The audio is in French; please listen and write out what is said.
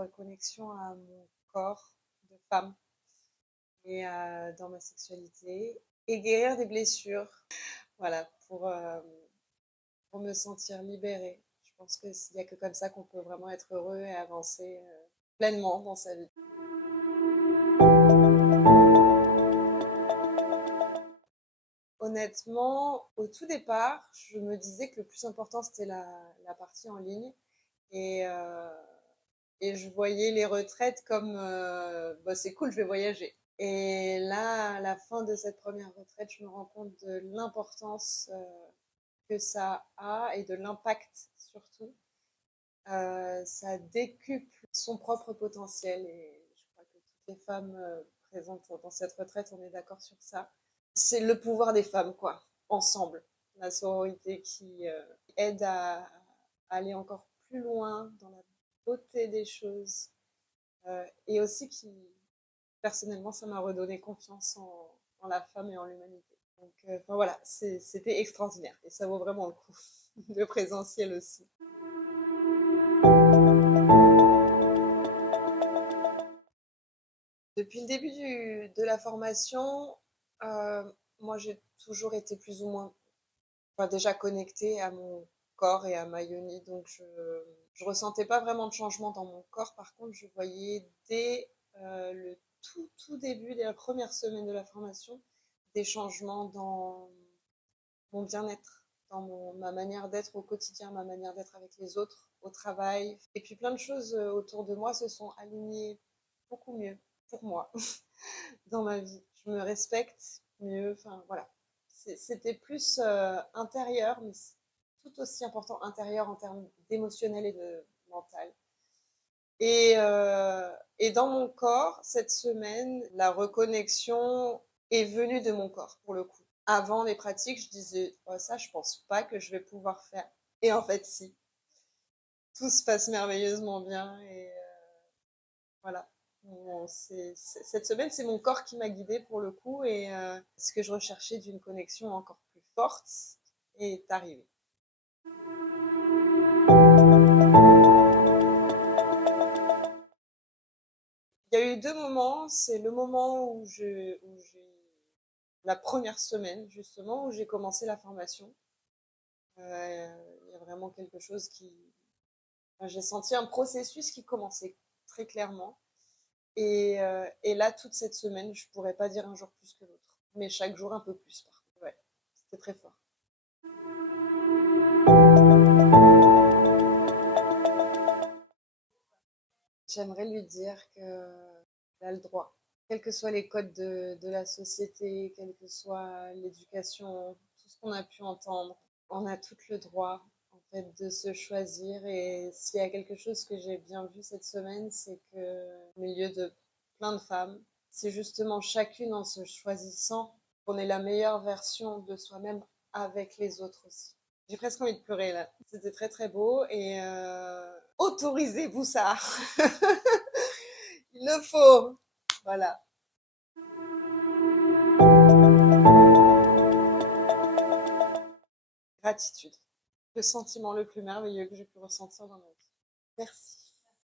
reconnexion à mon corps de femme et dans ma sexualité et guérir des blessures, voilà, pour me sentir libérée. Je pense qu'il n'y a que comme ça qu'on peut vraiment être heureux et avancer pleinement dans sa vie. Honnêtement, au tout départ, je me disais que le plus important, c'était la partie en ligne. Et, euh, et je voyais les retraites comme bah, c'est cool, je vais voyager. Et là, à la fin de cette première retraite, je me rends compte de l'importance que ça a et de l'impact surtout. Ça décuple son propre potentiel et je crois que toutes les femmes présentes dans cette retraite, on est d'accord sur ça. C'est le pouvoir des femmes, quoi, ensemble. La sororité qui aide à aller encore plus loin dans la beauté des choses et aussi qui, personnellement, ça m'a redonné confiance en la femme et en l'humanité. Donc, enfin, voilà, c'était extraordinaire et ça vaut vraiment le coup. Le présentiel aussi. Depuis le début de la formation, euh, moi j'ai toujours été plus ou moins enfin, déjà connectée à mon corps et à ma yoni, donc je ressentais pas vraiment de changement dans mon corps. Par contre, je voyais dès le tout début, dès la première semaine de la formation, des changements dans mon bien-être, dans ma manière d'être au quotidien, ma manière d'être avec les autres, au travail. Et puis plein de choses autour de moi se sont alignées beaucoup mieux pour moi dans ma vie. Je me respecte mieux, enfin voilà. C'était plus intérieur, mais tout aussi important intérieur en termes d'émotionnel et de mental. Et dans mon corps, cette semaine, la reconnexion est venue de mon corps, pour le coup. Avant les pratiques, je disais, oh, ça, je pense pas que je vais pouvoir faire. Et en fait, si. Tout se passe merveilleusement bien. Et voilà. Bon, cette semaine, c'est mon corps qui m'a guidée pour le coup. Et ce que je recherchais d'une connexion encore plus forte est arrivé. Il y a eu deux moments. C'est le moment où j'ai la première semaine, justement, où j'ai commencé la formation. Il y a vraiment quelque chose qui... Enfin, j'ai senti un processus qui commençait très clairement. Et là, toute cette semaine, je pourrais pas dire un jour plus que l'autre. Mais chaque jour un peu plus, par contre. Ouais, c'était très fort. J'aimerais lui dire qu'elle a le droit. Quels que soient les codes de la société, quelle que soit l'éducation, tout ce qu'on a pu entendre, on a tout le droit en fait de se choisir. Et s'il y a quelque chose que j'ai bien vu cette semaine, c'est que au milieu de plein de femmes, c'est justement chacune en se choisissant qu'on est la meilleure version de soi-même avec les autres aussi. J'ai presque envie de pleurer là. C'était très très beau et autorisez-vous ça. Il le faut. Voilà. Gratitude. Le sentiment le plus merveilleux que j'ai pu ressentir dans ma vie. Merci.